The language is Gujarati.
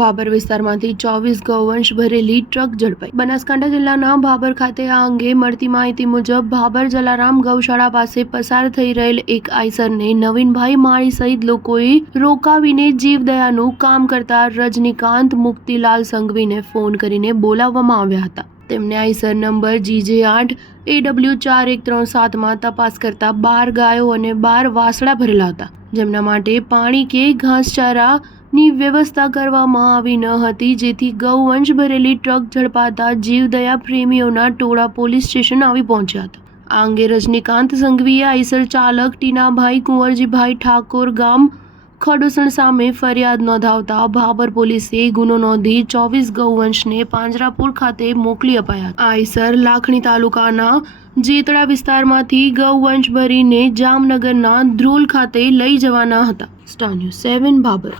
ભાભર વિસ્તારમાંથી 24 ગૌવંશ ભરેલી ટ્રક ઝડપાઈ। બનાસકાંઠા જિલ્લાના ભાભર ખાતે આ અંગે મળતી માહિતી મુજબ ભાભર જલારામ ગૌશાળા પાસે પસાર થઈ રહેલ એક આઈસરને નવીનભાઈ માળી સહિત લોકોએ રોકાવીને જીવદયાનું કામ કરતા રજનીકાંત મુક્તિલાલ સંઘવીને ફોન કરીને બોલાવવામાં આવ્યા હતા। તેમને આઈસર નંબર GJ8 AW 4137 માં તપાસ કરતા 12 ગાયો અને 12 વાસડા ભરેલા હતા, જેમના માટે પાણી કે ઘાસચારાની વ્યવસ્થા કરવામાં આવી ન હતી, જેથી ગૌવંશ ભરેલી ટ્રક ઝડપાતા જીવદયા પ્રેમીઓના ટોળા પોલીસ સ્ટેશન આવી પહોંચ્યા હતા। આ અંગે રજનીકાંત સંઘવીએ આઈસર ચાલક ટીનાભાઈ કુંવરજીભાઈ ઠાકોર ગામ ખડોસણ સામે ફરિયાદ નોંધાવતા ભાભર પોલીસે ગુનો નોંધી 24 ગૌવંશને પાંજરાપોળ ખાતે મોકલી અપાયા। આઈસર લાખણી તાલુકાના જેતડા વિસ્તારમાંથી ગૌવંશ ભરીને જામનગરના ધ્રોલ ખાતે લઈ જવાના હતા। Star news 7 Bhabhar.